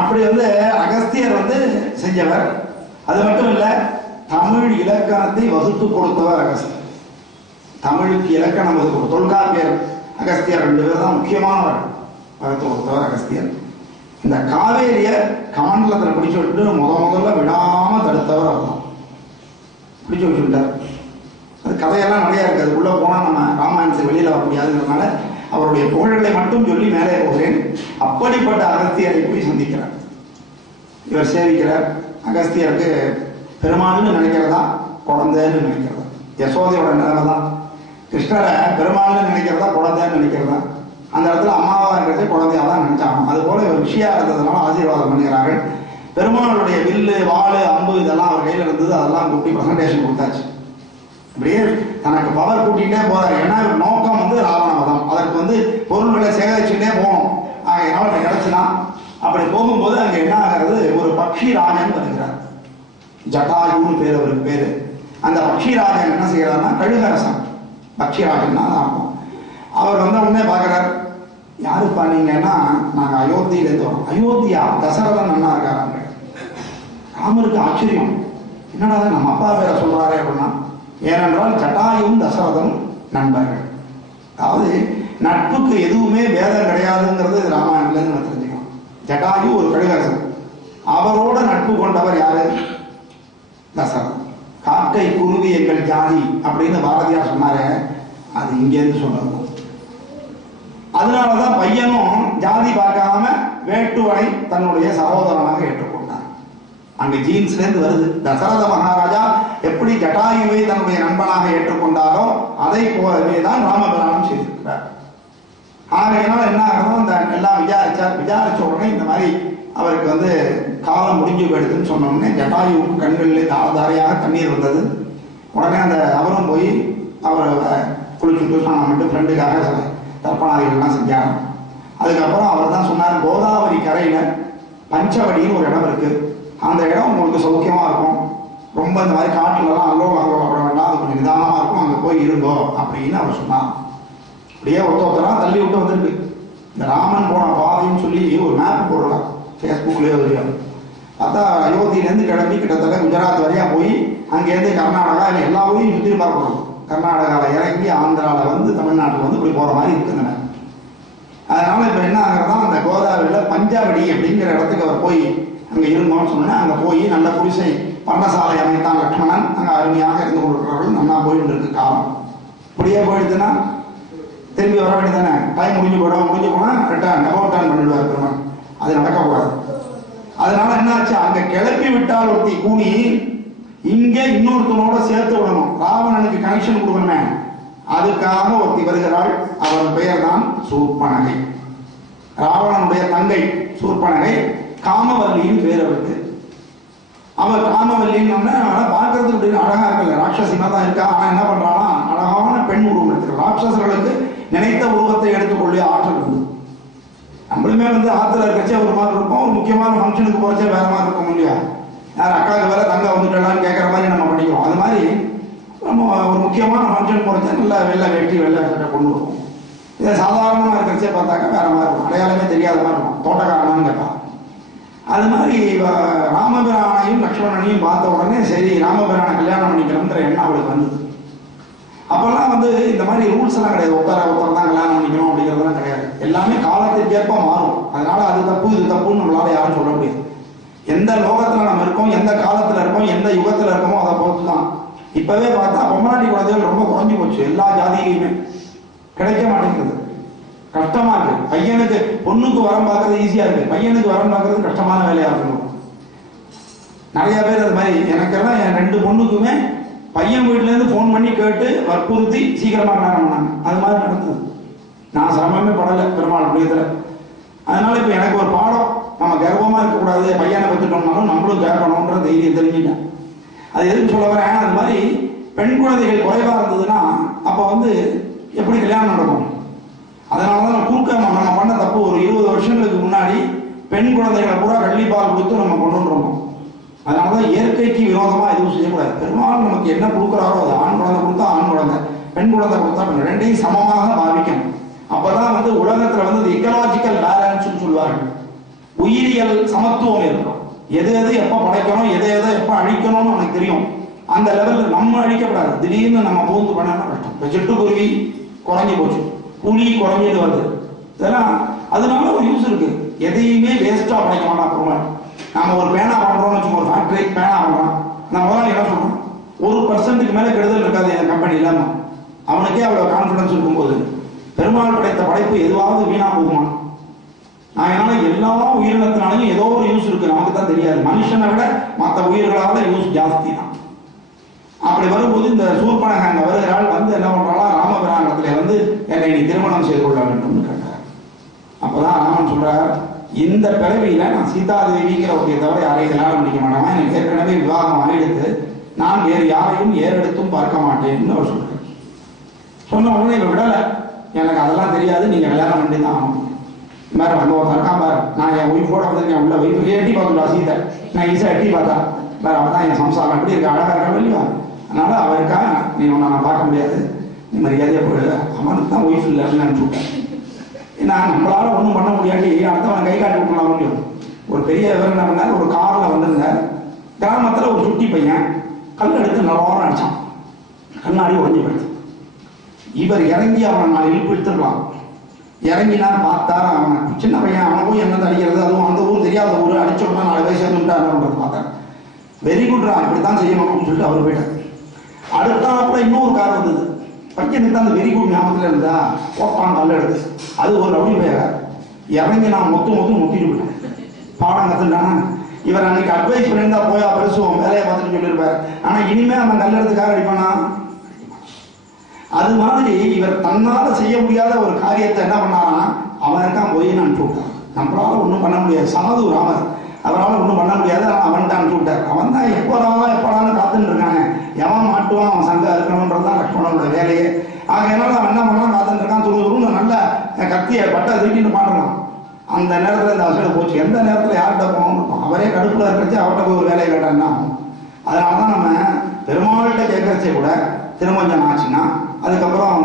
அப்படி வந்து அகஸ்தியர் வந்து செஞ்சவர். அது மட்டும் இல்லை, தமிழ் இலக்கணத்தை வகுத்து கொடுத்தவர் அகஸ்தியர். தமிழுக்கு இலக்கணம் வகுத்து தொல்காப்பியர் அகஸ்தியர் 2 பேர் தான் முக்கியமானவர். வகுத்து கொடுத்தவர் அகஸ்தியர். இந்த காவேரிய கமண்டலத்தில் பிடிச்சு விட்டு முதல்ல விடாம தடுத்தவர் அவர் தான். பிடிச்சு வச்சுட்டார். அது கதையெல்லாம் நிறைய இருக்கு. அதுக்குள்ள போனா நம்ம ராமாயணத்தை வெளியில வர முடியாதுங்கிறதுனால அவருடைய புகழ்களை மட்டும் சொல்லி மேலே போகிறேன். அப்படிப்பட்ட அகஸ்தியரை போய் சந்திக்கிறார். இவர் சேவிக்கிறார். அகஸ்தியருக்கு பெருமாள்னு நினைக்கிறதா குழந்தைன்னு நினைக்கிறதா? யசோதையோட நிலைமை தான். கிருஷ்ணரை பெருமாள்னு நினைக்கிறதா குழந்தைன்னு நினைக்கிறதா? அந்த இடத்துல அம்மாவா இருக்கிறது குழந்தையா தான் நினைச்சாங்க. அது போல ஒரு விஷயா இருந்ததுனால ஆசீர்வாதம் பண்ணுகிறார்கள். பெருமாளுடைய வில்லு வாழு அம்பு இதெல்லாம் அவர் கையில் இருந்தது. அதெல்லாம் கூட்டி பிரசன்டேஷன் கொடுத்தாச்சு. அப்படியே தனக்கு பவர் கூட்டிகிட்டே போறாரு. ஏன்னா நோக்கம் வந்து ராவணவதம். அதற்கு வந்து பொருள்களை சேகரிச்சுட்டே போகணும். அதனால கிடைச்சுதான். அப்படி போகும்போது அங்கே என்ன ஆகிறது, ஒரு பக்ஷி ராஜன் வருகிறார். ஜட்டாயுன்னு பேர் அவருக்கு பேரு. அந்த பக்ஷி ராஜன் என்ன செய்யறாருன்னா கழுகரசன். பக்ஷிராஜன் தான் ஆகும். அவர் வந்து உடனே பார்க்கிறார். யாருப்பா நீங்கன்னா, நாங்கள் அயோத்தியிலேருந்து வரோம். அயோத்தியா? தசரதன் நல்லா இருக்காரு. ராமருக்கு ஆச்சரியம். என்னடா நம்ம அப்பா பேரை சொல்றாரு அப்படின்னா, ஏனென்றால் ஜட்டாயும் தசரதனும் நண்பர்கள். அதாவது நட்புக்கு எதுவுமே வேதம் கிடையாதுங்கிறது ராமாயணத்துலேருந்து நம்ம தெரிஞ்சுக்கலாம். ஜட்டாயு ஒரு கழுகரசன். அவரோட நட்பு கொண்டவர் யாரு? தசரதன். காக்கை குருவி எங்கள் ஜாதி அப்படின்னு பாரதியார் சொன்னாரு. அது இங்கேருந்து சொன்னது. அதனாலதான் பையனும் ஜாதி பார்க்காம வேட்டுவனை தன்னுடைய சகோதரனாக ஏற்றுக்கொண்டார். அங்க ஜீன்ஸ்ல இருந்து வருது. தசரத மகாராஜா எப்படி ஜட்டாயுவை தன்னுடைய நண்பனாக ஏற்றுக்கொண்டாரோ அதை போலவே தான் ராமபிரானும் செய்திருக்கிறார். ஆகையினால் என்ன ஆகணும், இந்த எல்லாம் விசாரிச்ச உடனே இந்த மாதிரி அவருக்கு வந்து காலம் முடிஞ்சு போயிடுதுன்னு சொன்ன உடனே ஜட்டாயுவுக்கு கண்களிலே தாரையாக தண்ணீர் வந்தது. உடனே அந்த அவரும் போய் அவரை குளிச்சுட்டு ஸ்நானம் பண்ணிட்டு ஃப்ரெண்டுக்காக தர்ப்பணாதிகள்லாம் செஞ்சாங்க. அதுக்கப்புறம் அவர் தான் சொன்னார், கோதாவரி கரையில பஞ்சவடின்னு ஒரு இடம் இருக்கு. அந்த இடம் உங்களுக்கு சௌக்கியமா இருக்கும். ரொம்ப இந்த மாதிரி காட்டுலலாம் அலோகப்பட வேண்டாம், அது கொஞ்சம் நிதானமா இருக்கும், அங்கே போய் இருந்தோ அப்படின்னு அவர் சொன்னார். அப்படியே ஒருத்தரா தள்ளி விட்டு வந்துருக்கு. இந்த ராமன் போன பாதைன்னு சொல்லி ஒரு மேப் போடலாம் ஃபேஸ்புக்லேயே வரையும். பார்த்தா அயோத்தியிலேருந்து கிளம்பி கிட்டத்தட்ட குஜராத் வரையா போய் அங்கேருந்து கர்நாடகா இல்லை எல்லா ஊரையும் சுற்றி பார்க்கணும். கர்நாடகாவில் இறங்கி ஆந்திராவில் வந்து தமிழ்நாட்டில் வந்து இப்படி போகிற மாதிரி இருக்குங்க. அதனால இப்போ என்ன ஆகிறதா, அந்த கோதாவரியில் பஞ்சவடி அப்படிங்கிற இடத்துக்கு அவர் போய் அங்கே இருந்தோம்னு சொன்னேன். அங்கே போய் நல்ல குடிசை பண்டசாலை அமைத்தான் லக்ஷ்மணன். அங்கே அருமையாக இருந்து கொண்டிருக்கிறவர்கள் நல்லா போயிட்டு இருக்கு காலம். இப்படியே போயிடுதுன்னா திரும்பி வர வேண்டியதானே. டைம் முடிஞ்சு போனால் ரிட்டர்ன் பண்ணிடுவார் பெருமாள். அது நடக்கக்கூடாது. அதனால என்ன ஆச்சு, அங்கே கிளப்பி விட்டால் ஒருத்தி கூடி இங்கே இன்னொருத்தனோட சேர்த்து விடணும். ராவணனுக்கு கனெக்ஷன் கொடுக்கணுமே, அதுக்காக ஒருத்தி வருகிறாள். அவள் பெயர் தான் சூர்பனகை. ராவணனுடைய தங்கை சூர்பனகை. காமவல்லியின் பேர் அவருக்கு. அவள் காமவல்லின்னு பார்க்கறதுக்கு அழகா இருக்குல்ல, ராட்சசிமா தான் இருக்கா. ஆனா என்ன பண்றானா, அழகான பெண் உருவம் எடுத்துக்க. ராட்சசர்களுக்கு நினைத்த உருவத்தை எடுத்துக்கொள்ள ஆற்றல் உண்டு. நம்மளுமே வந்து ஆத்துல இருக்கச்சே ஒரு மாதிரி இருக்கும், ஒரு முக்கியமான ஃபங்க்ஷனுக்கு போறச்சே வேற மாதிரி இருக்கும் இல்லையா. யார் அக்காவுக்கு வேலை தங்க வந்துட்டலான்னு கேட்குற மாதிரி நம்ம பண்ணிக்கிறோம். அது மாதிரி நம்ம ஒரு முக்கியமான ஃபங்க்ஷன் போகிறச்சே நல்லா வெள்ளை வெட்டி வெள்ளை கொண்டு வருவோம். இதை சாதாரணமாக இருக்கிறச்சே பார்த்தாக்கா வேற மாதிரி இருக்கும், அடையாளமே தெரியாத மாதிரி இருக்கும். தோட்டக்காரனான்னு கேட்பான். அது மாதிரி ராமபிரானையும் லக்ஷ்மணனையும் பார்த்த உடனே சரி ராமபிரானை கல்யாணம் பண்ணிக்கணும்ன்ற எண்ணம் அவளுக்கு வந்தது. அப்பெல்லாம் வந்து இந்த மாதிரி ரூல்ஸ் எல்லாம் கிடையாது. ஒருத்தர் தான் கல்யாணம் பண்ணிக்கணும் அப்படிங்கிறதுலாம் கிடையாது. எல்லாமே காலத்திற்கேற்ப மாறும். அதனால அது தப்பு இது தப்புன்னு நம்மளால யாரும் சொல்ல முடியாது. எந்த லோகத்துல நம்ம இருக்கோம், எந்த காலத்துல இருக்கோம், எந்த யுகத்துல இருக்கோமோ அதை பொறுத்து தான். இப்பவே பார்த்தா பொம்மாட்டி குழந்தைகள் ரொம்ப குறைஞ்சு போச்சு. எல்லா ஜாதியிலுமே கிடைக்க மாட்டேங்குது, கஷ்டமா இருக்கு. பையனுக்கு பொண்ணுக்கு வரம் பார்க்கறது ஈஸியா இருக்கு, பையனுக்கு வரம் பார்க்கறது கஷ்டமான வேலையா இருக்கணும். நிறைய பேர் அது மாதிரி. எனக்கெல்லாம் என் 2 பொண்ணுக்குமே பையன் வீட்டுல இருந்து போன் பண்ணி கேட்டு வற்புறுத்தி சீக்கிரமா கல்யாணம் பண்ணாங்க. அது மாதிரி நடந்தது. நான் சிரமமே படலை பெருமாள் புரியத்துல. அதனால இப்ப எனக்கு ஒரு பாடம், நம்ம கர்வமா இருக்கக்கூடாது. பையனை பத்துட்டோம்னாலும் நம்மளும் கேட்கணும்ன்ற தைரியம் தெரிஞ்சுட்டேன். அது எதுக்கு சொல்ல வரேன், அது மாதிரி பெண் குழந்தைகள் குறைவா இருந்ததுன்னா அப்ப வந்து எப்படி கல்யாணம் நடக்கும். அதனாலதான் குறுக்க நம்ம பண்ண தப்பு. ஒரு 20 வருஷங்களுக்கு முன்னாடி பெண் குழந்தைகளை பூரா கள்ளிப்பால் கொடுத்து நம்ம கொண்டு வந்துருக்கோம். அதனாலதான் இயற்கைக்கு விரோதமா எதுவும் செய்யக்கூடாது. பெரும்பாலும் நமக்கு என்ன கொடுக்குறாரோ அது ஆண் குழந்தை கொடுத்தா ஆண் குழந்தை, பெண் குழந்தை கொடுத்தா பெண், ரெண்டையும் சமமாக பாவிக்கணும். அப்பதான் வந்து உலகத்துல வந்து இக்கலாஜிக்கல் பேலன்ஸ் சொல்லுவார்கள். உயிரியல் சமத்துவம் இருக்கும். எது எது எப்ப படைக்கணும், எது எதை எப்ப அழிக்கணும்னு அவனுக்கு தெரியும். அந்த லெவலில் நம்ம அழிக்கப்படாது. திடீர்னு நம்ம பூந்து பண்ணாலும் கஷ்டம். இப்போ சிட்டுக்குருவி குறைஞ்சி போச்சு, புலி குறைஞ்சிட்டு வருது, இதெல்லாம் அதனால ஒரு யூஸ் இருக்கு. எதையுமே வேஸ்டா படைக்க மாட்டான். அப்புறமா நம்ம ஒரு பேனா பண்றோம்னு வச்சுக்கோங்க, ஒரு ஃபேக்டரி பேனா பண்றான், நம்ம முதல்ல என்ன சொல்றோம், 1% மேல கெடுதல் இருக்காது என் கம்பெனி இல்லாம. அவனுக்கே அவ்வளவு கான்பிடன்ஸ் இருக்கும்போது பெருமாள் படைத்த படைப்பு எதுவாவது வீணா போகுமா? அதனால எல்லா உயிரினத்தினாலையும் ஏதோ ஒரு யூஸ் இருக்கு, நமக்கு தான் தெரியாது. மனுஷனை விட மற்ற உயிர்களால யூஸ் ஜாஸ்தி தான். அப்படி வரும்போது இந்த சூர்பனகை அங்க வருகிறாள். வந்து என்ன பண்றாளா, ராமபிரானத்துல வந்து என்னை நீ திருமணம் செய்து கொள்ள வேண்டும் கேட்டார். அப்பதான் ராமன் சொல்றார், இந்த பிறவியில நான் சீதாதேவிங்கிற ஒருத்தையை தவிர யாரையும் கல்யாணம் பண்ணிக்க மாட்டேன். எனக்கு ஏற்கனவே விவாகம் ஆகிடுத்து, நான் வேறு யாரையும் ஏறெடுத்தும் பார்க்க மாட்டேன்னு அவர் சொல்றார். சொன்ன உடனே இவ விடலை, எனக்கு அதெல்லாம் தெரியாது, நீங்க கல்யாணம் பண்ணி தான் ஆகணும். மாதிரி அங்கே ஒருத்தர் இருக்கான் பாரு, நான் என் ஒய்ஃபோட வந்திருக்கேன், உள்ள ஒய்ஃபு எட்டி பார்த்துட்டா சீதை, நான் ஈஸியாக எட்டி பார்த்தா வேறு அவள் தான் என் சம்சாரம் எப்படி இருக்கு, அழகாக இருக்கா இல்லையா? அதனால அவருக்கா நீ ஒன்று நான் பார்க்க முடியாது, நீ மரியாதையாக போயிடு. அவனுக்கு தான் ஒய்ஃப் இல்லைன்னு நினச்சுட்டேன். நான் நம்மளால ஒன்றும் பண்ண முடியாட்டி அடுத்தவன் கை காட்டி விட்டுலாம் முடியும். ஒரு பெரிய விவரம் என்ன பண்ணார், ஒரு காரில் வந்திருந்தார். கிராமத்தில் ஒரு சுட்டி பையன் கல் எடுத்து நலவாரம் அடித்தான், கண்ணாடி உடஞ்சி போயிடுச்சு. இவர் இறங்கி அவனை நான் இழுப்பு எடுத்துருக்கலாம். இறங்கினார், பார்த்தார், அவனை சின்ன பையன், அவனை போய் என்ன அடிக்கிறது, அதுவும் அந்த ஊர் தெரியாத ஊர், அடிச்சோம்னா 4 வயசு சேர்ந்துட்டாருன்றது பார்த்தேன். வெரி குட்ரா, இப்படித்தான் செய்யணும் அப்படின்னு சொல்லிட்டு அவர் போயிட்டார். அடுத்தாப்புல இன்னொரு கார் வந்தது. பையனுக்கு அந்த வெரி குட் ஞாபகத்தில் இருந்தா போட்டான் கல் எடுத்து. அது ஒரு ரவுடி பையன். இறங்கி நான் மொத்தம் முட்டிட்டு போயிட்டேன். பாடம் கத்துட்டானா, இவர் அன்னைக்கு அட்வைஸ் பண்ணியிருந்தா போயா பெருசுவோம் வேலையை பார்த்துட்டு சொல்லியிருப்பார். ஆனா இனிமே அவன் கல் எடுத்து கார் அடிப்பானா? அது மாதிரி இவர் தன்னால செய்ய முடியாத ஒரு காரியத்தை என்ன பண்ணாரா, அவனுக்கான் போய் அனுப்பிச்சு விட்டார். நம்மளால ஒன்றும் பண்ண முடியாது. சாது ராமர், அவரால் ஒன்றும் பண்ண முடியாது. அவன்கிட்ட அனுப்பிச்சு விட்டார். அவன் தான் எப்படான்னு காத்துன்னு இருக்காங்க. எவன் மாட்டுவான், அவன் சங்கம் இருக்கணும்ன்றதுதான் லக்ஷ்மணனோட வேலையே. ஆகையினால அவன் என்ன பண்ணலாம், காத்துன்னு இருக்கான். துருன்னு நல்ல கத்தியை பட்டை தூக்கின்னு பாடுறான். அந்த நேரத்தில் இந்த அசடு போச்சு. எந்த நேரத்தில் யார்கிட்ட போகணும்னு இருப்பான். அவரே கடுப்புல இருக்கிறச்சு அவர்கிட்ட போய் ஒரு வேலையை கேட்டான்னா அதனாலதான் நம்ம பெருமாள்கிட்ட கேட்கறச்சே கூட திருமஞ்சம் ஆச்சுன்னா அதுக்கப்புறம்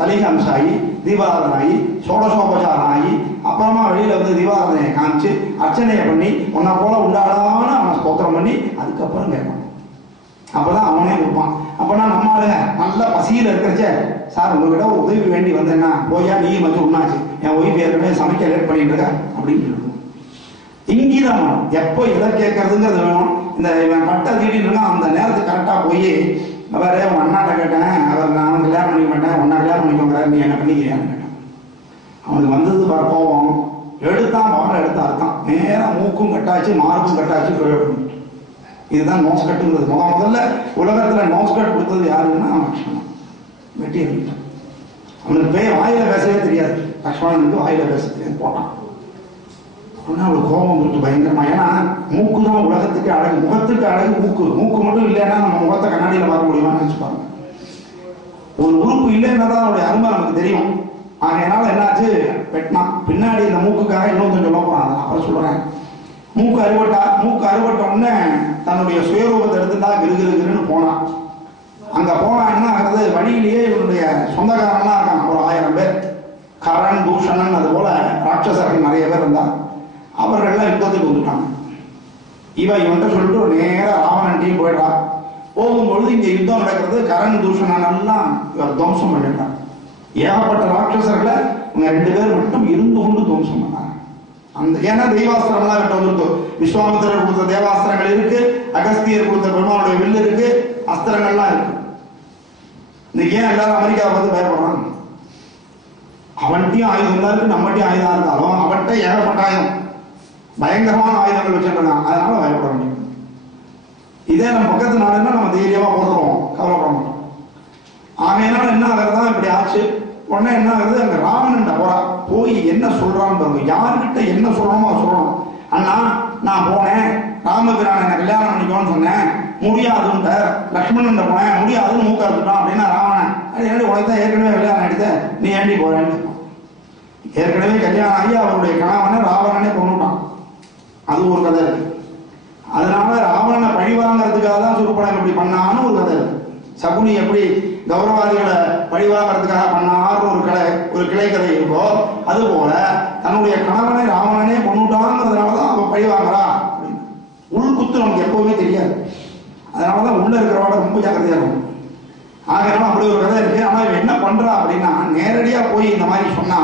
தலிகாம்சம் ஆகி தீபாராதனை ஆகி சோடசோபசாரம் ஆகி அப்புறமா வெளியில வந்து தீபாராதனையை காமிச்சு அர்ச்சனையை பண்ணி உன்னை போல உண்டாடான்னு அவனை ஸ்தோத்திரம் பண்ணி அதுக்கப்புறம் கேட்பான். அப்பதான் அவனே கொடுப்பான். அப்பனா நம்மளால நல்ல பசியில் இருக்கிறச்சே, சார் உங்ககிட்ட ஒரு உதவி வேண்டி வந்தேன்னா போயா நீ வச்சு உண்ணாச்சு, என் ஒய்ஃப் ஏற்கனவே சமைக்க லேட் பண்ணிட்டு இருக்க அப்படின்னு சொல்லுவோம். இங்கேதான் எப்போ எதை கேட்கறதுங்கிறது வேணும். இந்த இவன் பட்டை தீட்டின்னு இருக்கான், அந்த நேரத்துக்கு கரெக்டா போய் அவரே உன் அண்ணாட்ட கேட்டேன், அவர் நான் கல்யாணம் பண்ணிக்க மாட்டேன், ஒன்னா கல்யாணம் பண்ணிக்கோங்க, நீ என்ன பண்ணிக்கிறியான்னு கேட்டேன். அவனுக்கு வந்தது பாரு கோபம். எடுத்தான் பாடம் எடுத்து அறுத்தான். நேரம் மூக்கும் கட்டாச்சு, மார்க்கும் கட்டாச்சு, பிரயோகம். இதுதான் நோஸ் கட்டுங்கிறது. முதல்ல உலகத்துல நோஸ் கட் கொடுத்தது யாருன்னா லக்ஷ்மணன். வெட்டி அறிவிட்டான். அவனுக்கு வாயில பேசவே தெரியாது. லக்ஷ்மணனுக்கு வாயில பேச தெரியாது, போட்டான். அவளுக்கு கோபம் கொடுத்து பயங்கரமா. ஏன்னா மூக்கு தான் உலகத்துக்கு அழகு, முகத்துக்கு அழகு மூக்கு. மூக்கு மட்டும் இல்லைன்னா நம்ம முகத்தை கண்ணாடியில பார்க்க முடியுமான்னு நினைச்சுப்பாங்க. ஒரு உறுப்பு இல்லைன்னா தான் அவருடைய அருமை நமக்கு தெரியும். ஆகையினால என்னாச்சு, வெட்டினான். பின்னாடி இந்த மூக்குக்காக இன்னொருத்தன் சொல்ல போறான், அப்புறம் சொல்றேன். மூக்கு அறுபட்ட உடனே தன்னுடைய சுயரூபத்தை எடுத்துட்டா கிருகிருன்னு போனான். அங்க போனா என்ன ஆகுறது, வழியிலேயே இவருடைய சொந்தக்காரன்லாம் இருக்காங்க, ஒரு 1000 பேர். கரண், தூஷணன், அது போல ராட்சசர்கள் நிறைய பேர் இருந்தாங்க. அவர்கள்லாம் யுத்தத்துக்கு வந்துட்டாங்க. இவன்கிட்ட சொல்லிட்டு ஒரு நேரம் ராவணன்ட்டையும் போயிடுறா. போகும்பொழுது இங்க யுத்தம் நடக்கிறது. கரண், தூஷணன் எல்லாம் இவர் துவம்சம் பண்ணிட்டார். ஏகப்பட்ட ராட்சசர்களை இவங்க 2 பேர் மட்டும் இருந்து கொண்டு துவம்சம் பண்ணாங்க. அந்த ஏன்னா தெய்வாஸ்திரம்லாம் கிட்ட வந்துருக்கும். விஸ்வாமித்திரர் கொடுத்த தேவாஸ்திரங்கள் இருக்கு, அகஸ்தியர் கொடுத்த பெருமாளுடைய வில் இருக்கு, அஸ்திரங்கள்லாம் இருக்கு. இன்னைக்கு ஏன் எல்லாரும் அமெரிக்காவை பார்த்து பயப்படுறாங்க? அவன்கிட்டயும் ஆயுதம் தான் இருக்கு, நம்மகிட்டயும் ஆயுதம் இருந்தாலும் அவன்கிட்ட ஏகப்பட்ட ஆயுதம், பயங்கரமான ஆயுதங்கள் வச்சிருக்காங்க. அதனால பயப்பட முடியும். இதே நம்ம பக்கத்து நாடுன்னா நம்ம தைரியமா போட்டுருவோம், கவலைப்பட மாட்டோம். ஆகையினால என்ன ஆகுறதுதான் இப்படி ஆச்சு. உடனே என்ன ஆகுது, அங்க ராவணன் போறா. போய் என்ன சொல்றான்னு பாருங்க. யாருக்கிட்ட என்ன சொல்லணுமோ அதை சொல்லணும். அண்ணா நான் போனேன், ராமபிரான் என்ன கல்யாணம் பண்ணிக்கோன்னு சொன்னேன், முடியாதுன்ற. லக்ஷ்மணன் போனேன், முடியாதுன்னு மூக்க எடுத்துட்டான் அப்படின்னா ராவணன் ஏன்டி உனக்கு தான் ஏற்கனவே கல்யாணம் ஆயிடுச்சு, நீ ஏண்டி போறேன்னு. ஏற்கனவே கல்யாணம் ஆகி அவருடைய கணவனை ராவணனே கொண்டுட்டான். அது ஒரு கதை இருக்கு. அதனால ராவணனை பழிவாங்கிறதுக்காக தான் சூர்பனகை இப்படி பண்ணான்னு ஒரு கதை இருக்கு. சகுனி எப்படி கௌரவாதிகளை பழிவாங்கிறதுக்காக பண்ணாரு ஒரு கிளை கதை இருக்கோ, அது போல தன்னுடைய கணவனை ராவணனே கொண்டுட்டாங்கிற ட்ரூத் நமக்கு எப்பவுமே தெரியாது. அதனாலதான் உள்ள இருக்கிறவாட ரொம்ப ஜாக்கிரதையா இருக்கும். ஆகையால அப்படி ஒரு கதை இருக்கு. ஆனா இவன் என்ன பண்றா அப்படின்னா, நேரடியா போய் இந்த மாதிரி சொன்னா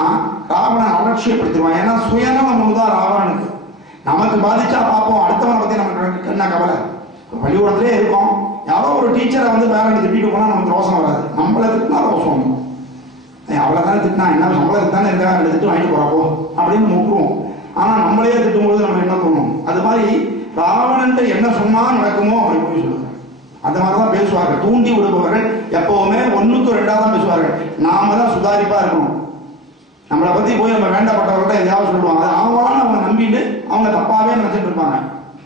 ராவணன் அலட்சியப்படுத்திடுவான். ஏன்னா சுயநலம் ஒண்ணுதான் ராவணனுக்கு. நமக்கு பாதிச்சா பார்ப்போம், அடுத்தவனை பத்தி நமக்கு என்ன கவலை. பள்ளிக்கூடத்திலே இருக்கோம், யாரோ ஒரு டீச்சரை வந்து பேரண்ட் திட்டிட்டு போனா நமக்கு ரோசம் வராது, நம்மள திட்டினா ரோசம் வரும். அவ்வளவுதானே திட்டினா என்ன, சம்பளத்துக்கு தானே இருக்காங்க, ரெண்டு திட்டு வாங்கிட்டு போறப்போ அப்படின்னு முட்டுருவோம். ஆனா நம்மளே திட்டும்போது நம்ம என்ன பண்ணுவோம், அது மாதிரி ராவணன் என்ன சொன்னா நடக்குமோ அப்படி போய் சொல்லுங்க. அந்த மாதிரிதான் பேசுவார்கள். தூண்டி விடுபவர்கள் எப்பவுமே ஒண்ணுக்கு ரெண்டா தான் பேசுவார்கள். நாம தான் சுதாரிப்பா இருக்கணும். நம்மளை பத்தி போய் நம்ம வேண்டப்பட்டவர்கிட்ட எதையாவது சொல்லுவாங்க, அவங்களாம் அவங்க நம்பிட்டு அவங்க தப்பாவே நினைச்சிட்டு இருப்பாங்க.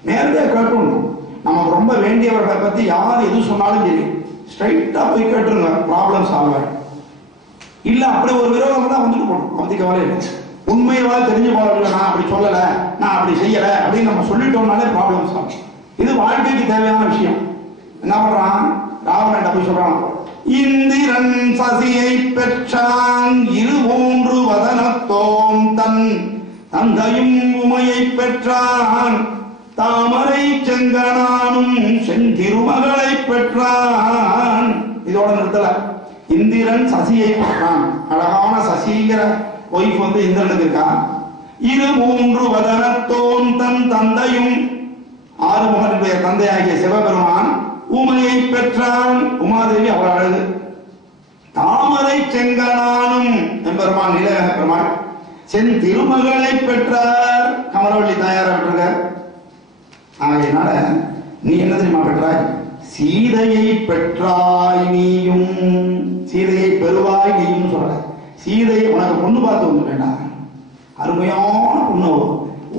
நேரடியா கேட்டுணும். நமக்கு ரொம்ப வேண்டியவர்களை பத்தி யார் எது சொன்னாலும் சரி ஸ்ட்ரைட்டா போய் கேட்டுருங்க, ப்ராப்ளம் சால்வ் ஆகும். இல்ல அப்படி ஒரு விரோதம் தான் வந்துட்டு போகணும், பத்தி கவலை இல்லை. உண்மையாவது தெரிஞ்சு போல, நான் அப்படி சொல்லல, நான் அப்படி செய்யல அப்படின்னு நம்ம சொல்லிட்டோம்னாலே ப்ராப்ளம் சால்வ். இது வாழ்க்கைக்கு தேவையான விஷயம். என்ன பண்றான் ராவணன் போய் சொல்றான், இந்திரன் சசியை பெற்றான் 23 வதனத்தோம் தன் தந்தையும் உமையை பெற்றான் தாமரை செங்கனானும் செந்திருமகளை பெற்றான். இதோட நிறுத்தல. இந்திரன் சசியை பெற்றான். அழகான சசிங்கிற ஒய்ஃப் வந்து இந்திரனுக்கு இருக்கா. 23 வதனத்தோம் தன் தந்தையும், ஆறுமுகனுடைய தந்தையாகிய சிவபெருமான் உமையை பெற்றான். உமாதேவி அவள் அழகு. தாமரை செங்கனானும் எம்பெருமான் நீலகண்ட பெருமாள் சென் திருமகளை பெற்றார். கமலவள்ளி தாயார பெற்றார். ஆகையினால நீ என்ன தெரியுமா பெற்றாய், சீதையை பெற்றாய் நீயும், சீதையை பெறுவாய் நீயும் சொல்ற. சீதையை உனக்கு பொண்ணு பார்த்து வந்து வேண்டாம், அருமையான பொண்ணு,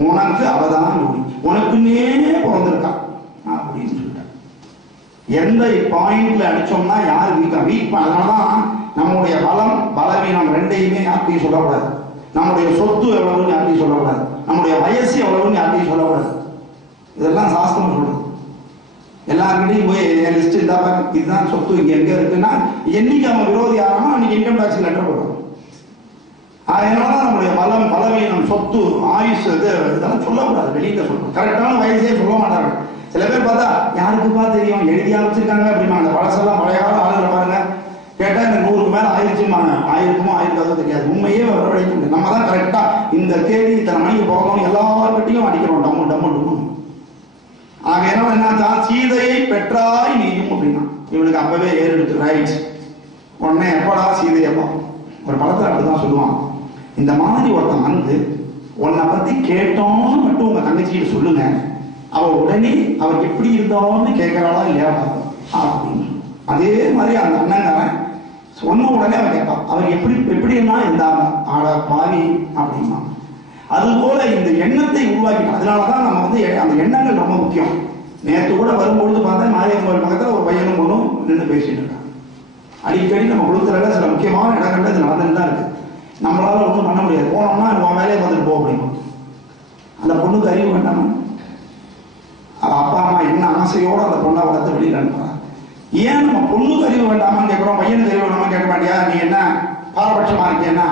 உனக்கு அவதான் உனக்குன்னே பிறந்திருக்கா அப்படின்னு சொல்லிட்டார். எந்த பாயிண்ட்ல அடிச்சோம்னா யாரு வீக்கா வீக். அதனாலதான் நம்முடைய பலம் பலவீனம் ரெண்டையுமே யார்ட்டையும் சொல்லக்கூடாது. நம்முடைய சொத்து எவ்வளவுன்னு யார்ட்டையும் சொல்லக்கூடாது. நம்முடைய வயசு எவ்வளவுன்னு யார்ட்டையும் சொல்லக்கூடாது. இதெல்லாம் சாஸ்திரம் சொல்றது. எல்லாருக்கிட்டையும் போய் என் லிஸ்ட் இருந்தா இதுதான் சொத்து இங்க எங்க இருக்குன்னா என்னைக்கு அவன் விரோதி ஆகணும் அன்னைக்கு இன்கம் டாக்ஸ் லெட்டர் போடுறோம். அதனாலதான் நம்முடைய பலம் பலவீனம் சொத்து ஆயுஷ் இதெல்லாம் சொல்லக்கூடாது, வெளியில சொல்லணும். கரெக்டான வயசே சொல்ல மாட்டாங்க. சில பேர் பார்த்தா யாருக்குப்பா தெரியும், எழுதியா வச்சிருக்காங்க அப்படிமா. அந்த பழசெல்லாம் பழைய கால ஆளுகளை பாருங்க, கேட்டா இந்த 100க்கு மேல ஆயிடுச்சுமாங்க. ஆயிருக்குமோ ஆயிருக்காதோ தெரியாது, உண்மையே வரவழைக்க. நம்ம தான் கரெக்டா இந்த தேதி இத்தனை மணிக்கு போகணும் எல்லார்கிட்டையும் அடிக்கிறோம் டம்மு டம்மு டம்மு. ஆகையினால என்ன, சீதையை பெற்றாய் நீயும் அப்படின்னா இவனுக்கு அப்பவே ஏறெடுத்து ரைட். உடனே எப்படா சீதையப்பா, ஒரு படத்துல அப்படிதான் சொல்லுவான், இந்த மாதிரி ஒருத்தன் வந்து உன்னை பத்தி கேட்டோன்னு மட்டும் உங்க தங்கச்சிட்டு சொல்லுங்க, அவ உடனே அவர் எப்படி இருந்தாலும் கேட்கிறாளா இல்லையா அப்படின்னு. அதே மாதிரி அந்த அண்ணங்காரன் சொன்ன உடனே அவன் கேட்பான், அவர் எப்படின்னா இருந்தாங்க ஆட பாவி அப்படின்னா. அதுபோல இந்த எண்ணத்தை உருவாக்கிட்டோம். அதனாலதான் நம்ம வந்து அந்த எண்ணங்கள் ரொம்ப முக்கியம். நேற்று கூட வரும்பொழுது பார்த்தா மாரியம்மன் பக்கத்துல ஒரு பையனும் பொண்ணும் நின்று பேசிட்டு இருக்காங்க. அடிக்கடி நம்ம கொடுக்குறதுல சில முக்கியமான இடங்கள்ல இது நடந்துட்டு தான் இருக்கு. நம்மளால ஒன்றும் பண்ண முடியாது. போனோம்னா உன் வேலையை வந்துட்டு போ அப்படிமா. அந்த பொண்ணுக்கு அறிவு வேண்டாமா? அப்பா அம்மா என்ன ஆசையோட அந்த பொண்ணை வளர்த்து வெளியில் அனுப்புறாங்க. ஏன் நம்ம பொண்ணுக்கு அறிவு வேண்டாமான்னு கேட்கிறோம், பையனுக்கு அறிவு வேண்டாமா கேட்க மாட்டியா? நீ என்ன பாரபட்சமா இருக்கேன்னா,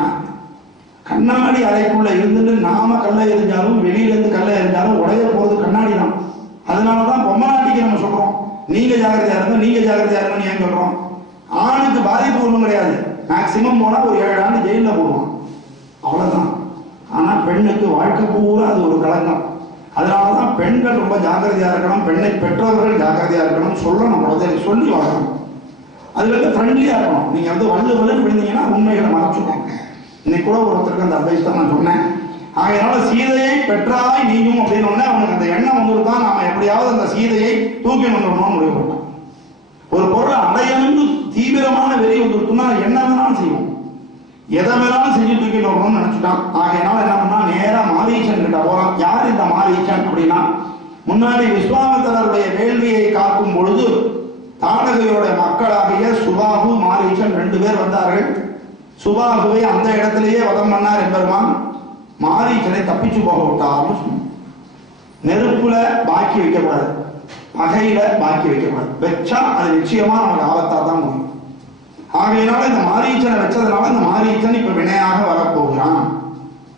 கண்ணாடி அறைக்குள்ள இருந்துட்டு நாம கல்லை எரிஞ்சாலும் வெளியில இருந்து கல்லை எரிஞ்சாலும் உடைய போறது கண்ணாடி தான். அதனாலதான் பொம்மநாட்டிக்கு நம்ம சொல்றோம் நீங்க ஜாகிரதையா இருங்க, நீங்க ஜாகிரதையா இருங்கன்னு ஏன் சொல்றோம்? ஆணுக்கு பாதிப்பு ஒண்ணும் கிடையாது, மேக்சிமம் போனா ஒரு 7 ஆண்டு ஜெயில போடுவான், அவ்வளவுதான். ஆனா பெண்ணுக்கு வாழ்க்கை பூரா அது ஒரு களங்கம். அதனாலதான் பெண்கள் ரொம்ப ஜாக்கிரதையா இருக்கணும், பெண்ணை பெற்றவர்கள் ஜாக்கிரதையா இருக்கணும், சொல்லணும், குழந்தைகளை சொல்லி வளர்க்கணும். அதுல இருந்து ஃப்ரெண்ட்லியா இருக்கணும். நீங்க வந்து வள்ளுவலன்னு விழுந்தீங்கன்னா உண்மைகளை மறைச்சுக்கணும். இன்னைக்கு கூட ஒருத்தருக்கு அந்த அட்வைஸ் தான் நான் சொன்னேன். அதனால சீதையை பெற்றாய் நீயும் அப்படின்னு அவனுக்கு அந்த எண்ணம் வந்துருதான், நாம எப்படியாவது அந்த சீதையை தூக்கி வந்துடணும்னு முடிவு பண்ணோம். ஒரு பொருளை அடையணும்னு தீவிரமான வெறி வந்துருக்குன்னா என்ன வேணாலும் செய்வோம், எதை வேணாலும் செஞ்சு தூக்கி வரணும்னு நினைச்சுட்டான். ஆகையினால என்ன பண்ணா, நேரா மாரீச்சன் கிட்ட போறான். யார் இந்த மாரீச்சன் அப்படின்னா, முன்னாடி விஸ்வாமித்திரருடைய வேள்வியை காக்கும் பொழுது தாடகையோட மக்களாகிய சுபாகு மாரீச்சன் 2 பேர் வந்தார்கள். சுபாகுவை அந்த இடத்திலேயே வதம் பண்ணார் என்பெருமான். மாரீச்சனை தப்பிச்சு போக விட்டார்னு சொன்னார். நெருப்புல பாக்கி வைக்கக்கூடாது, பகையில பாக்கி வைக்கக்கூடாது. வச்சா அது நிச்சயமா நமக்கு ஆபத்தா தான் முடியும். ஆகையினால இந்த மாரீச்சனை வச்சதுனால இந்த மாரீச்சன் இப்ப வினையாக வரப்போகிறான்.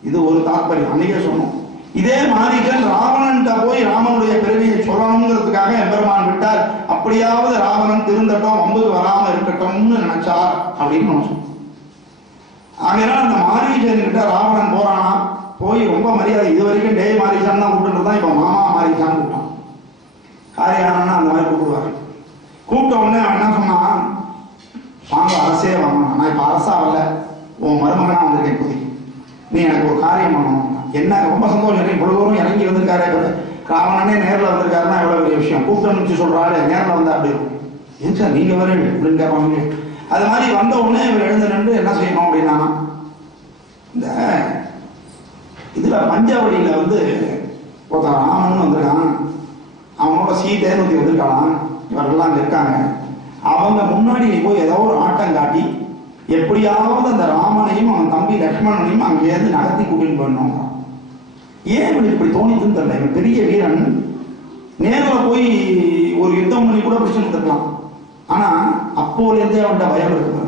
இது ஒரு தாற்பயம். அன்னைக்கே சொன்னோம், இதே மாரீச்சன் ராவணன்ட்ட போய் ராமனுடைய பெருமையை சொல்லணுங்கிறதுக்காக எம்பெருமான் விட்டார். அப்படியாவது ராவணன் திருந்தட்டும், வம்புக்கு வராம இருக்கட்டும்னு நினைச்சார் அப்படின்னு நம்ம சொல்றோம். ஆகையால் அந்த மாரீச்சன் கிட்ட ராவணன் போறானா, போய் ரொம்ப மரியாதை, இது வரைக்கும் டே மாரீச்சான் தான் கூப்பிட்டு தான், இப்ப மாமா மாரீச்சான் கூப்பிட்டான். காரியானா அந்த மாதிரி கூப்பிடுவாரு. கூப்பிட்ட உடனே அவன் என்ன சொன்னான், வாங்க அரசே வாங்க, நான் இப்ப அரசா வரல, உன் மருமகனா வந்திருக்கேன், இப்போதைக்கு நீ எனக்கு ஒரு காரியம் பண்ணணும். என்ன ரொம்ப சந்தோஷம், இவ்வளவு தூரம் இறங்கி வந்திருக்காரு, ராவணனே நேரில் வந்திருக்காருன்னா எவ்வளவு பெரிய விஷயம், கூப்பிட்டு அனுப்பிச்சு சொல்றாரு, நேரில் வந்தா அப்படி இருக்கும். ஏன் சார் நீங்க வர அப்படின்னு கேட்பாங்க. அது மாதிரி வந்த உடனே இவர் எழுந்து நின்று என்ன செய்யணும் அப்படின்னா, இந்த இதுல பஞ்சாவடியில ஒருத்தர் ராமன் வந்திருக்கான், அவனோட சீதைன்னு வந்திருக்கலாம், இவரெல்லாம் அங்க இருக்காங்க, அவங்க முன்னாடி நீ போய் ஏதோ ஒரு ஆட்டம் காட்டி எப்படியாவது அந்த ராமனையும் அவன் தம்பி லக்ஷ்மணனையும் அங்கேயிருந்து நகர்த்தி கூட்டிட்டு போயிடணும். ஏன் இவனுக்கு இப்படி தோணிதுன்னு தெரியல. இவன் பெரிய வீரன், நேரில் போய் ஒரு யுத்தம் பண்ணி கூட பிடிச்சு நிறுத்தலாம். ஆனா அப்போலேருந்தே அவன்கிட்ட பயம் இருக்கு.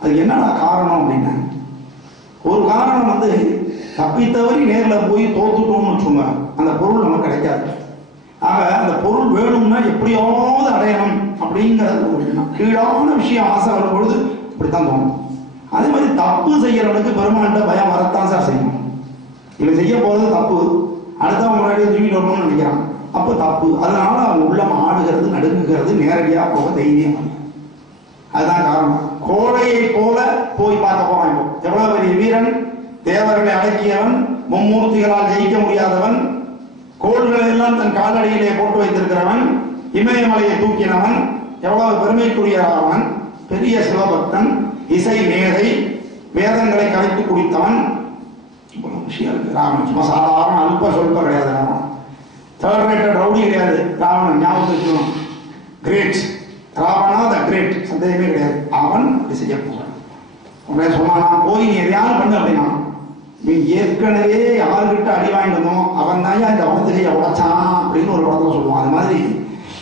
அது என்னடா காரணம் அப்படின்னா, ஒரு காரணம் தப்பித்தவரி நேரில் போய் தோத்துட்டோம்னு சொன்னார், அந்த பொருள் நமக்கு கிடைக்காது. ஆக அந்த பொருள் வேணும்னா எப்படியாவது அடையணும் அப்படிங்கிறது ஒரு எண்ணம். கீழான விஷயம் ஆசை வரும் பொழுது இப்படித்தான் தோணும். அதே மாதிரி தப்பு செய்யறவனுக்கு பெருமாண்ட பயம் வரத்தான் சார் செய்யணும். இவன் செய்ய போறது தப்பு, அடுத்தவன் முன்னாடி தூக்கிட்டு வரணும்னு நினைக்கிறான், அப்போ தப்பு. அதனால அவன் உள்ளம் ஆடுகிறது, நடுங்குகிறது, நேரடியா போக தைரியம். அதுதான் காரணம். கோழையை போல போய் பார்க்க போறான். இப்போ எவ்வளவு பெரிய வீரன், தேவர்களை அடக்கியவன், மும்மூர்த்திகளால் ஜெயிக்க முடியாதவன், கோள்களை எல்லாம் தன் காலடியிலே போட்டு வைத்திருக்கிறவன், இமயமலையை தூக்கினவன், எவ்வளவு பெருமைக்குரியவன், பெரிய சிவபக்தன், இசை மேதை, வேதங்களை கரைத்து குடித்தவன், இவ்வளவு விஷயம் இருக்கு. ராவணன் சும்மா சாதாரண அல்ப சொல்ப கிடையாது. ராவணன் தேர்ட் ரேட்டட் ரவுடி கிடையாது. ராவணன் ஞாபகம் வச்சுக்கணும். கிரேட் ராவணா த கிரேட், சந்தேகமே கிடையாது. அவன் அப்படி செய்ய போறான். உடனே சொன்னானா, போய் நீ எதையாவது பண்ணு அப்படின்னா, நீ ஏற்கனவே யாருக்கிட்ட அடி வாங்கிட்டு வந்தோம் அவன் தான் இந்த வனத்திலேயே உடைச்சான் அப்படின்னு ஒரு படத்துல சொல்லுவான். அது மாதிரி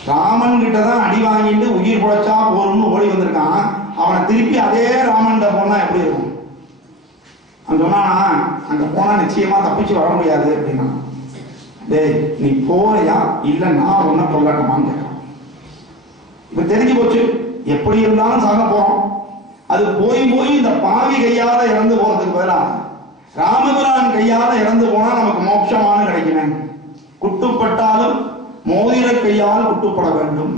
ராமன் கிட்ட தான் அடி வாங்கிட்டு உயிர் பொழைச்சா போறோம்னு ஓடி வந்திருக்கான். அவனை திருப்பி அதே ராமன் போனா எப்படி இருக்கும்? அவன் சொன்னானா, அங்க போனா நிச்சயமா தப்பிச்சு வர முடியாது அப்படின்னா, டேய் நீ போறியா இல்ல நான் ஒன்ன கொல்லட்டமான்னு கேட்கறான். இப்ப தெரிஞ்சு போச்சு, எப்படி இருந்தாலும் சாக போறோம். அது போய் போய் இந்த பாவி கையால இறந்து போறதுக்கு பதிலா ராமபிரான் கையால இறந்து போனா நமக்கு மோட்சமான கிடைக்குமே. குட்டுப்பட்டாலும் மோதிர கையால் குட்டுப்பட வேண்டும்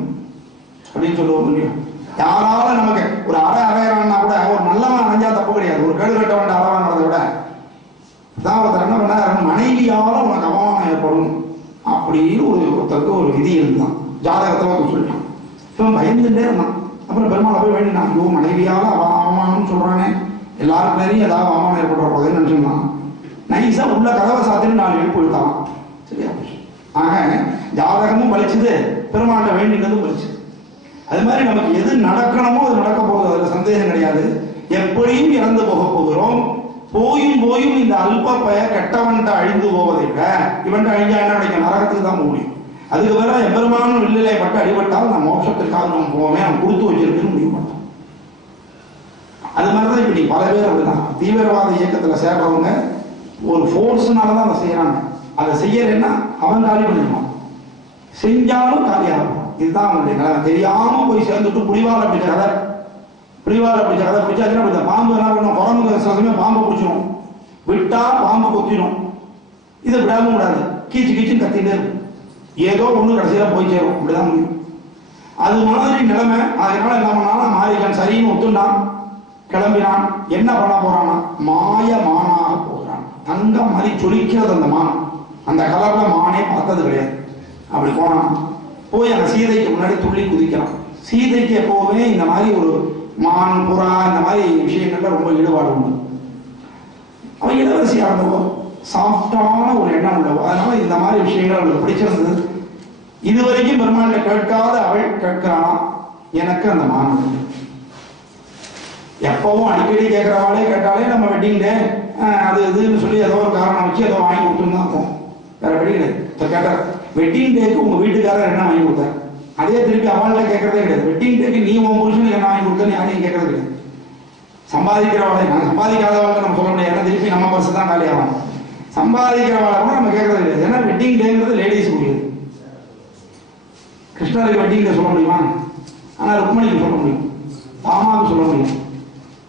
அப்படின்னு சொல்லுவோம் இல்லையா? யாரால நமக்கு ஒரு அறையறான்னா கூட ஒரு நல்லவன் அடைஞ்சா தப்பு கிடையாது. ஒரு கேடு கட்ட வேண்டிய அறவாங்கிறத விட தான் ஒருத்தர் என்ன பண்ண, மனைவியால உனக்கு அவமானம் ஏற்படும் அப்படின்னு ஒருத்தருக்கு ஒரு விதி இருந்தான். ஜாதகத்துல ஒரு சொல்லிட்டான். இவன் பயந்துட்டே இருந்தான். அப்புறம் பெருமாளை போய் வேண்டினான், ஐயோ மனைவியால அவமானம்னு சொல்றானே, எல்லாருக்கும் நிறைய ஏதாவது அவமானம் ஏற்படுற போதேன்னு நினைச்சுக்கலாம். நைஸா உள்ள கதவை சாத்தின்னு 4 எழுப்பு விழுத்தான். சரியா போச்சு. ஆக ஜாதகமும் பழிச்சுது, பெருமாள்கிட்ட வேண்டினதும் பழிச்சுது. அது மாதிரி நமக்கு எது நடக்கணுமோ அது நடக்க போகுது, அதுல சந்தேகம் கிடையாது. எப்படியும் இறந்து போக போகிறோம். போயும் போயும் இந்த அல்ப பய கெட்டவன்ட்ட அழிந்து போவதை விட இவன்ட்ட அழிஞ்சா என்ன கிடைக்கும்? நரகத்துக்கு தான் முடியும். அதுக்கு வேற எம்பெருமான வில்லிலை பட்டு அடிபட்டால் நான் மோட்சத்திற்காக நம்ம போவேன், அவன் கொடுத்து வச்சிருக்குன்னு முடிவு பண்ணோம். அது மாதிரிதான் இப்படி பல பேர் அப்படிதான் தீவிரவாத இயக்கத்துல சேர்றவங்க ஒரு ஃபோர்ஸ்னாலதான் அதை செய்யறாங்க. அதை செய்யலைன்னா அவன் காலி பண்ணிடுவான், செஞ்சாலும் காலியாகும். இதுதான் அவனுடைய நிலை. தெரியாம போய் சேர்ந்துட்டு புலிவால் பிடிச்ச கதை பிடிச்சாச்சுன்னா இந்த பாம்பு என்ன பண்ணும், குரங்கு சமயம் பாம்பை பிடிச்சிடும், விட்டா பாம்பு கொத்திடும். இதை விடாம விடாது, கீச்சு கீச்சுன்னு கத்திட்டே இருக்கும். ஏதோ ஒண்ணு கடைசியில போய் சேரும். இப்படிதான் முடியும். அது மாதிரி நிலைமை. அதனால என்ன பண்ணாலும் மாரிகன் சரின்னு ஒத்துண்டான், கிளம்பினான். என்ன பண்ண போறான்னா, மாயமானாக போகிறான். தங்கம் மாதிரி சொலிக்கிறது அந்த மான். அந்த கலர்ல மானே பார்த்தது கிடையாது. அப்படி போனான். போய் அந்த சீதைக்கு முன்னாடி துள்ளி குதிக்கிறான். சீதைக்கு எப்பவுமே இந்த மாதிரி ஒரு மான், புறா இந்த மாதிரி விஷயங்கள்ல ரொம்ப ஈடுபாடு உண்டு. அவன் இளவரசியா இருந்தவோ, சாஃப்டான ஒரு எண்ணம் உள்ளவோ, அதனால இந்த மாதிரி விஷயங்கள் அவளுக்கு பிடிச்சிருந்தது. இதுவரைக்கும் பெருமாள்கிட்ட கேட்காத அவள் கேட்கிறானா, எனக்கு அந்த மான். எப்பவும் அடிக்கடி கேட்கிறவாளே கேட்டாலே நம்ம வெட்டிங் டே அது இதுன்னு சொல்லி ஏதோ ஒரு காரணம் வச்சு ஏதோ வாங்கி கொடுத்துன்னு தான் இருக்கும். வேற வெடி கிடையாது. கேட்டார், வெட்டிங் டேக்கு உங்க வீட்டுக்காரர் என்ன வாங்கி கொடுத்தார்? அதே திருப்பி அவள்கிட்ட கேட்கறதே கிடையாது. வெட்டிங் டேக்கு நீ உன் புருஷனுக்கு என்ன வாங்கி கொடுத்தன்னு யாரையும் கேட்கறது கிடையாது. சம்பாதிக்கிறவளை, நான் சம்பாதிக்காதவளை நம்ம சொல்ல முடியாது, திருப்பி நம்ம பரிசு தான் காலியாகும். சம்பாதிக்கிறவளை கூட நம்ம கேட்கறது இல்லை. ஏன்னா வெட்டிங் டேங்கிறது லேடிஸ் முடியாது. கிருஷ்ணருக்கு வெட்டிங் டே சொல்ல முடியுமா? ஆனால் ருக்மணிக்கு சொல்ல முடியும், ராமாவுக்கு சொல்ல முடியும்.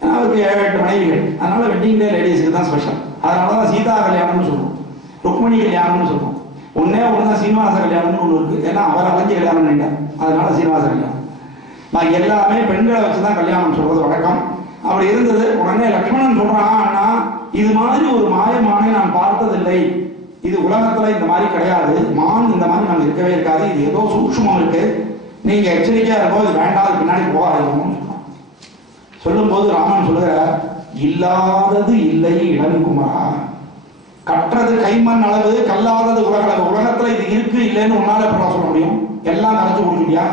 ஏன்னா அவருக்கு 7-8 மனைவிகள். அதனால வெட்டிங் டே லேடிஸுக்கு தான் ஸ்பெஷல். அதனால தான் சீதா கல்யாணம்னு சொல்லுவோம், ருக்மணி கல்யாணம்னு சொல்லுவோம். ஒன்னே ஒன்று சீனிவாச கல்யாணம்னு ஒன்று இருக்கு. ஏன்னா அவர் அலைஞ்சு கல்யாணம் பண்ணிட்டார், அதனால சீனிவாச கல்யாணம். நான் எல்லாமே பெண்களை வச்சுதான் கல்யாணம் சொல்றது வழக்கம். அப்படி இருந்தது. உடனே லக்ஷ்மணன் சொல்றான், அண்ணா இது மாதிரி ஒரு மாயமானை நான் பார்த்ததில்லை, இது உலகத்துல இந்த மாதிரி கிடையாது, மான் இந்த மாதிரி நம்ம இருக்கவே இருக்காது, இது ஏதோ சூக்ஷ்மம் இருக்கு, நீங்க எச்சரிக்கையா இருக்கோ, இது வேண்டாம், பின்னாடி போகாதீங்கன்னு சொல்லும் போது ராமன் சொல்லுற, இல்லாதது இல்லை இளங்குமரா, கற்றது கைமண் அளவு, கல்லாதது உலகளவு. உலகத்துல இது இருக்கு இல்லைன்னு உன்னால எப்படி சொல்ல முடியும்? எல்லாம் கரைச்சு கொடுத்துட்டியா,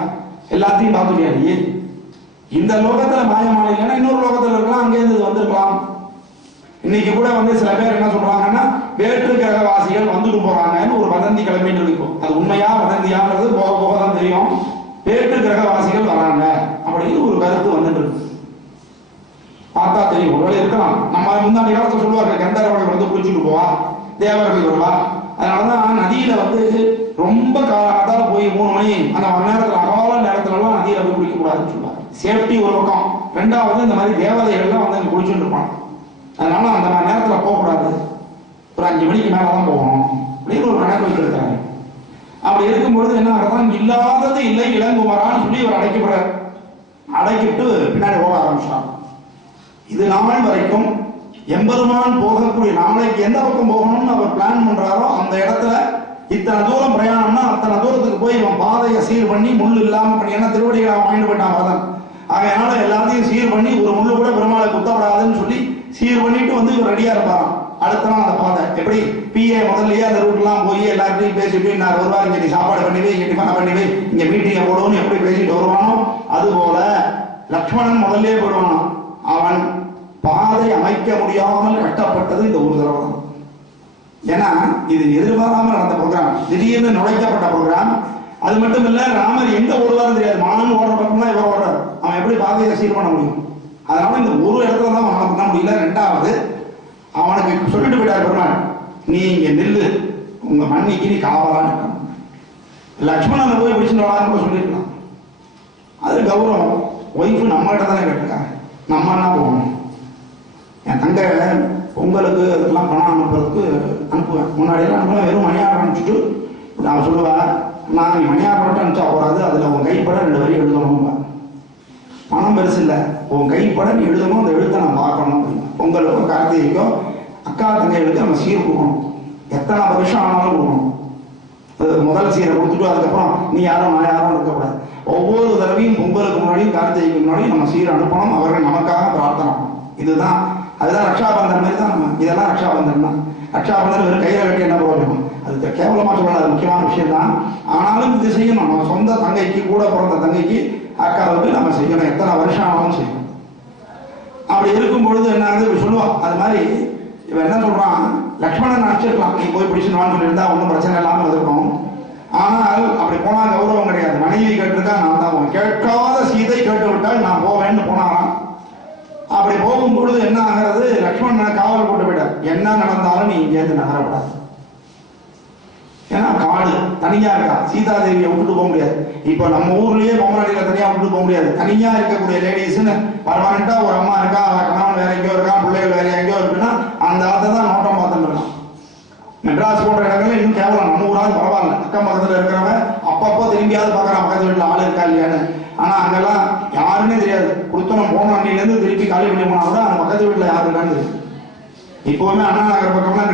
எல்லாத்தையும் பார்த்துட்டியா நீ? இந்த லோகத்துல மாயமான இல்லைன்னா இன்னொரு லோகத்துல இருக்கலாம், அங்கே இருந்து வந்திருக்கலாம். இன்னைக்கு கூட சில பேர் என்ன சொல்றாங்கன்னா, வேற்று கிரகவாசிகள் வந்துட்டு போறாங்கன்னு ஒரு வதந்தி கிளம்பிட்டு இருக்கும். அது உண்மையா வதந்தியாங்கிறது போக போக தான் தெரியும். வேற்று கிரகவாசிகள் வராங்க அப்படின்னு ஒரு கருத்து வந்துட்டு இருக்கு. பார்த்தா தெரியும், ஒருவேளை இருக்கலாம். நம்ம முன்னாடி காலத்துல சொல்லுவார்கள், கந்தர்வர்கள் வந்து குளிச்சுட்டு போவா, தேவர்கள் வருவா. அதனாலதான் நதியில ரொம்ப காலத்தால போய் 3 மணி அந்த நேரத்துல, அகால நேரத்துல எல்லாம் நதியில போய் குளிக்க கூடாதுன்னு சொல்லுவாங்க. சேஃப்டி ஒரு பக்கம், ரெண்டாவது இந்த மாதிரி தேவதைகள்லாம் அங்க குளிச்சுட்டு இருப்பாங்க. அதனால அந்த மாதிரி நேரத்துல போகக்கூடாது, ஒரு 5 மணிக்கு மேலதான் போகணும் அப்படின்னு ஒரு கணக்கு வச்சிருக்காங்க. அப்படி இருக்கும்பொழுது என்ன ஆகிறதான், இல்லாதது இல்லை இளங்குமரான்னு சொல்லி ஒரு அடைக்கப்படுறார். அடைக்கிட்டு பின்னாடி ஓட ஆரம்பிச்சாங்க. இது நாள் வரைக்கும் எம்பெருமான் போகக்கூடிய, நாளைக்கு எந்த பக்கம் போகணும்னு அவர் பிளான் பண்றாரோ அந்த இடத்துல இத்தனை தூரம் பிரயாணம்னா அத்தனை தூரத்துக்கு போய் இவன் பாதையை சீர் பண்ணி முள் இல்லாம பண்ணி, ஏன்னா திருவடிகளை வாங்கிட்டு போயிட்டான் வரதன். அதனால எல்லாத்தையும் சீர் பண்ணி ஒரு முள்ளு கூட பெருமாளை குத்தப்படாதுன்னு சொல்லி சீர் பண்ணிட்டு இவர் ரெடியா இருப்பாராம். அடுத்த நாள் அந்த பாதை எப்படி பிஏ முதல்லயே அந்த ரூட்லாம் போய் எல்லாத்தையும் பேசிட்டு, நான் வருவார், இங்க நீ சாப்பாடு பண்ணிவே, இங்க டிஃபனை பண்ணிவே, இங்க மீட்டிங்கை போடுவோம்னு எப்படி பேசிட்டு வருவானோ அது போல லக்ஷ்மணன் முதல்ல போடுவானோ. அவன் பாதை அமைக்க முடியாமல் கட்டப்பட்டது இந்த ஒரு தடவை தான். ஏன்னா இது எதிர்பாராமல் நடந்த ப்ரோக்ராம், திடீர்னு நுழைக்கப்பட்ட ப்ரோக்ராம். அது மட்டும் இல்ல, ராமர் எங்க ஓடுவாரும் தெரியாது, மான் ஓடுற பக்கம் தான் இவர் ஓடுறார். அவன் எப்படி பாதையை சீர் பண்ண முடியும்? அதனால இந்த ஒரு இடத்துல தான் அவனை பண்ண முடியல. ரெண்டாவது, அவனுக்கு சொல்லிட்டு போயிட்டார் பெருமாள், நீ இங்க நில்லு, உங்க மண்ணிக்கு நீ காவலான்னு இருக்கணும். லக்ஷ்மணனை போய் பிடிச்சுட்டு வரான்னு சொல்லியிருக்கலாம். அது கௌரவம். ஒய்ஃபு நம்ம கிட்ட தானே கேட்டிருக்காங்க, நம்ம என்ன போகணும். என் தங்க பொங்கலுக்கு அதெல்லாம் பணம் அனுப்புறதுக்கு அனுப்புவேன். முன்னாடியெல்லாம் அனுப்புவேன், வெறும் மணியாரம் அனுப்பிச்சுட்டு நான் சொல்லுவேன், நான் நீ மணியாரம் மட்டும் அனுப்பிச்சா போகாது, அதில் உன் கைப்பட 2 வரி எழுதணும். பணம் பெருசு இல்லை, உன் கைப்பட நீ எழுதணும், அந்த எழுத்தை நான் பார்க்கணும். பொங்கலுக்கோ கார்த்திகைக்கோ அக்கா தங்கைகளுக்கு நம்ம சீர் கொடுக்கணும், எத்தனை வருஷம் ஆனாலும் கொடுக்கணும். முதல் சீரை கொடுத்துட்டு அதுக்கப்புறம் நீ யாரும் நான் யாரும் இருக்கக்கூடாது. ஒவ்வொரு தடவையும் பொங்கலுக்கு முன்னாடியும் கார்த்திகைக்கு முன்னாடியும் நம்ம சீர் அனுப்பணும், அவர்கள் நமக்காக பிரார்த்தனை. இதுதான், அதுதான் ரக்ஷாபந்தன் மாதிரி தான். நம்ம இதெல்லாம் ரக்ஷாபந்தன் தான். ரக்ஷாபந்தன் வெறும் கையில கட்டி என்ன போகணும், அது கேவலமா சொல்லலாம், அது முக்கியமான விஷயம் தான். ஆனாலும் இது செய்யணும், நம்ம சொந்த தங்கைக்கு, கூட பிறந்த தங்கைக்கு, அக்காவுக்கு நம்ம செய்யணும், எத்தனை வருஷம் ஆனாலும் செய்யணும். அப்படி இருக்கும் பொழுது என்ன ஆகுது, இப்படி சொல்லுவான். அது மாதிரி இவன் என்ன சொல்றான், லக்ஷ்மணன் நினைச்சிருக்கலாம், நீ போய் பிடிச்சுன்னு சொல்லியிருந்தா ஒன்றும் பிரச்சனை இல்லாமல் இருக்கும். ஆனால் அப்படி போனா கௌரவம் கிடையாது. மனைவி கேட்டிருக்கா, நான் தான் போவேன். கேட்காத சீதை கேட்டு விட்டால் நான் போவேன்னு போனாராம். அப்படி போகும்பொழுது என்ன ஆகிறது, லக்ஷ்மணனை காவல் போட்டு போயிட்டார். என்ன நடந்தாலும் நீ இங்கேருந்து நகரப்படாது. ஏன்னா காடு தனியா இருக்கா, சீதாதேவியை விட்டுட்டு போக முடியாது. இப்ப நம்ம ஊர்லயே பொம்மநாடியில தனியா விட்டுட்டு போக முடியாது. தனியா இருக்கக்கூடிய லேடிஸ்ன்னு பர்மனண்டா ஒரு அம்மா இருக்கா, கணவன் வேற எங்கேயோ இருக்கா, பிள்ளைகள் வேற எங்கேயோ இருக்குன்னா அந்த ஆத்தை தான் நோட்டம் பார்த்துட்டு இருக்கான். மெட்ராஸ் போன்ற இடங்கள்ல இன்னும் கேவலம். நம்ம ஊராது பரவாயில்ல, அக்கம் பக்கத்துல இருக்கிறவன் அப்பப்போ திரும்பியாவது பாக்குறான் பக்கத்து வீட்டுல ஆள் இருக்கா இல்லையான்னு. ஆனா அங்கெல்லாம் யாருன்னே தெரியாது. குடுத்தனம் போன அன்னில இருந்து திருப்பி காலி பண்ணி போனா கூட அந்த பக்கத்து வீட்டுல யாரு இருக்கான்னு தெரியும். இப்பவுமே அண்ணா நகர் பக்கம்லாம்